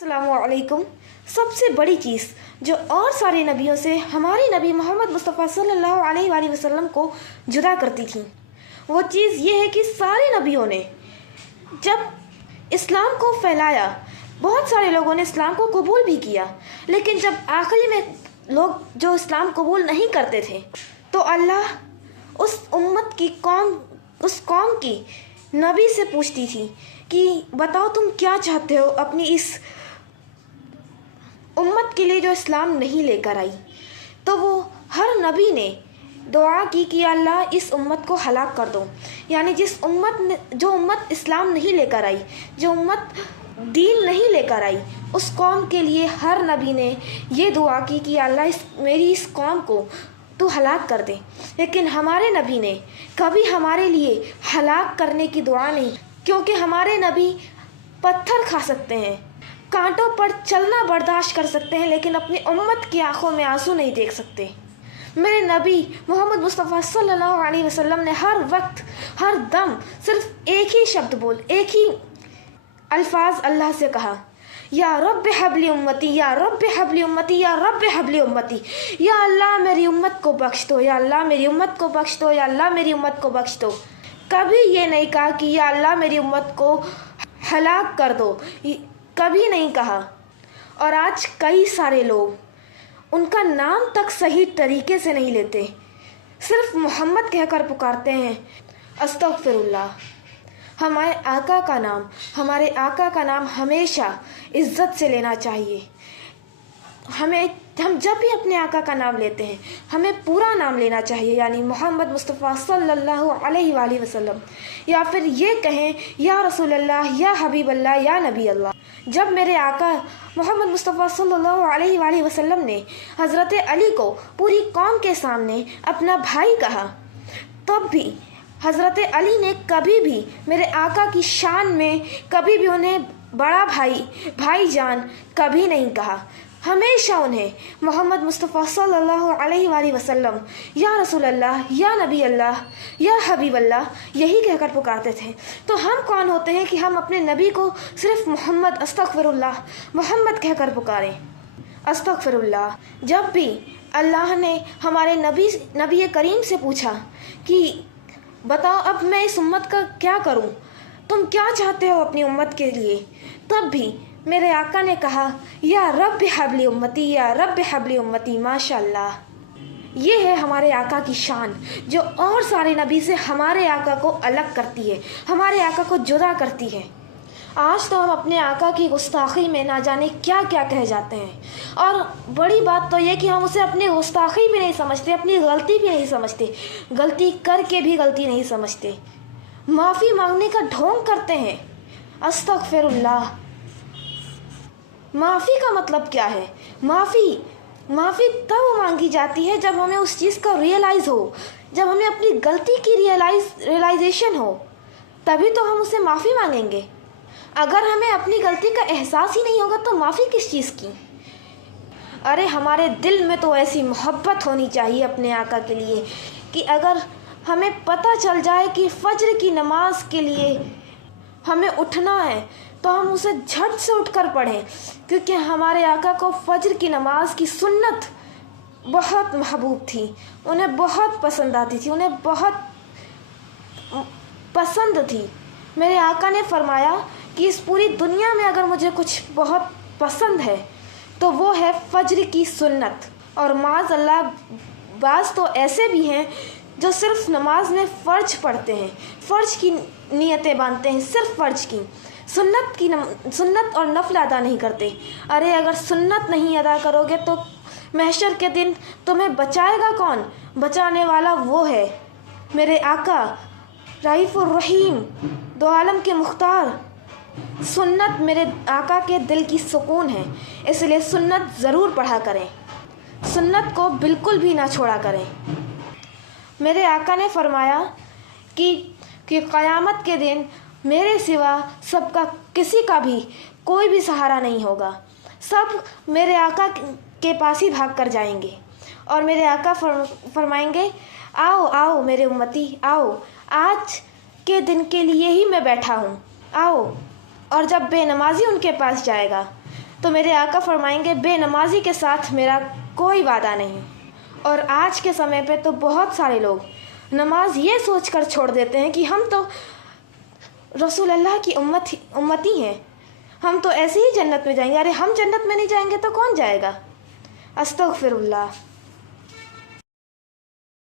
अस्सलामु अलैकुम। सबसे बड़ी चीज़ जो और सारे नबियों से हमारे नबी मोहम्मद मुस्तफ़ा सल्लल्लाहु अलैहि वसल्लम को जुदा करती थी, वो चीज़ ये है कि सारे नबियों ने जब इस्लाम को फैलाया, बहुत सारे लोगों ने इस्लाम को कबूल भी किया, लेकिन जब आखिरी में लोग जो इस्लाम कबूल नहीं करते थे तो अल्लाह उस कौम की नबी से पूछती थी कि बताओ तुम क्या चाहते हो अपनी इस उम्मत के लिए जो इस्लाम नहीं लेकर आई। तो वो हर नबी ने दुआ की कि अल्लाह इस उम्मत को हलाक कर दो, यानी जो उम्मत इस्लाम नहीं लेकर आई, जो उम्मत दीन नहीं लेकर आई, उस कौम के लिए हर नबी ने ये दुआ की कि अल्लाह मेरी इस कौम को तू हलाक कर दे। लेकिन हमारे नबी ने कभी हमारे लिए हलाक करने की दुआ नहीं, क्योंकि हमारे नबी पत्थर खा सकते हैं, कांटों पर चलना बर्दाश्त कर सकते हैं, लेकिन अपनी उम्मत की आंखों में आंसू नहीं देख सकते। मेरे नबी मोहम्मद मुस्तफ़ा सल्लल्लाहु अलैहि वसल्लम ने हर वक्त हर दम सिर्फ एक ही शब्द एक ही अल्फाज अल्लाह से कहा, या रब हबली उम्मती, या रब हबली उम्मती, या रब हबली उम्मती, या अल्लाह मेरी उम्मत को बख्श दो, या अल्लाह मेरी उम्मत को बख्श दो, या अल्लाह मेरी उम्मत को बख्श दो। कभी ये नहीं कहा कि या अल्लाह मेरी उम्मत को हलाक कर दो, कभी नहीं कहा। और आज कई सारे लोग उनका नाम तक सही तरीके से नहीं लेते, सिर्फ मोहम्मद कहकर पुकारते हैं। अस्तगफिरुल्लाह। हमारे आका का नाम हमेशा इज्जत से लेना चाहिए। हम जब भी अपने आका का नाम लेते हैं हमें पूरा नाम लेना चाहिए, यानी मोहम्मद मुस्तफ़ा सल्लल्लाहु अलैहि वसल्लम, या फिर ये कहें या रसूल अल्लाह, या हबीब अल्लाह, या नबी अल्लाह। जब मेरे आका मोहम्मद मुस्तफ़ा सल्लल्लाहु अलैहि वसल्लम ने हज़रत अली को पूरी कौम के सामने अपना भाई कहा, तब भी हज़रत अली ने कभी भी मेरे आका की शान में कभी भी उन्हें बड़ा भाईजान कभी नहीं कहा। हमेशा उन्हें मोहम्मद मुस्तफ़ा सल्लल्लाहु अलैहि वसल्लम, या रसूल अल्लाह, या नबी अल्लाह, या हबीब अल्लाह यही कहकर पुकारते थे। तो हम कौन होते हैं कि हम अपने नबी को सिर्फ मोहम्मद, अस्तगफिरुल्लाह, मोहम्मद कहकर पुकारें। अस्तगफिरुल्लाह। जब भी अल्लाह ने हमारे नबी करीम से पूछा कि बताओ अब मैं इस उम्मत का क्या करूं, तुम क्या चाहते हो अपनी उम्मत के लिए, तब भी मेरे आका ने कहा या रब हबली उम्मती, या रब हबली उम्मती। माशाअल्लाह, ये है हमारे आका की शान जो और सारे नबी से हमारे आका को अलग करती है, हमारे आका को जुदा करती है। आज तो हम अपने आका की गुस्ताखी में ना जाने क्या क्या कह जाते हैं, और बड़ी बात तो ये कि हम उसे अपनी गुस्ताखी भी नहीं समझते, अपनी गलती भी नहीं समझते, गलती करके भी गलती नहीं समझते, माफ़ी मांगने का ढोंग करते हैं। अस्तगफिरुल्लाह। माफ़ी का मतलब क्या है? माफ़ी तब मांगी जाती है जब हमें उस चीज़ का रियलाइज़ हो, जब हमें अपनी गलती की रियलाइजेशन हो, तभी तो हम उसे माफ़ी मांगेंगे। अगर हमें अपनी गलती का एहसास ही नहीं होगा तो माफ़ी किस चीज़ की? अरे हमारे दिल में तो ऐसी मोहब्बत होनी चाहिए अपने आका के लिए कि अगर हमें पता चल जाए कि फ़ज्र की नमाज के लिए हमें उठना है तो हम उसे झट से उठकर पढ़ें, क्योंकि हमारे आका को फ़ज्र की नमाज की सुन्नत बहुत महबूब थी, उन्हें बहुत पसंद आती थी, उन्हें बहुत पसंद थी। मेरे आका ने फरमाया कि इस पूरी दुनिया में अगर मुझे कुछ बहुत पसंद है तो वो है फ़ज्र की सुन्नत। और माज़अल्लाह बाज़ तो ऐसे भी हैं जो सिर्फ नमाज में फ़र्ज पढ़ते हैं, फ़र्ज की नियतें बांधते हैं, सिर्फ फ़र्ज की, सुन्नत और नफल अदा नहीं करते। अरे अगर सुन्नत नहीं अदा करोगे तो महशर के दिन तुम्हें बचाएगा कौन? बचाने वाला वो है मेरे आका रऊफ़ुर रहीम, दो आलम के मुख्तार। सुन्नत मेरे आका के दिल की सुकून है, इसलिए सुन्नत ज़रूर पढ़ा करें, सुन्नत को बिल्कुल भी ना छोड़ा करें। मेरे आका ने फरमाया कि क़यामत के दिन मेरे सिवा सबका किसी का भी कोई भी सहारा नहीं होगा, सब मेरे आका के पास ही भाग कर जाएंगे। और मेरे आका फरमाएंगे आओ आओ मेरे उम्मती आओ, आज के दिन के लिए ही मैं बैठा हूँ, आओ। और जब बेनमाजी उनके पास जाएगा تو میرے آقا فرمائیں گے بے نمازی کے ساتھ میرا کوئی وعدہ نہیں۔ اور آج کے سمے پہ تو بہت سارے لوگ نماز یہ سوچ کر چھوڑ دیتے ہیں کہ ہم تو رسول اللہ کی امتی ہیں، ہم تو ایسے ہی جنت میں جائیں گے۔ ارے ہم جنت میں نہیں جائیں گے تو کون جائے گا؟ استغفر اللہ۔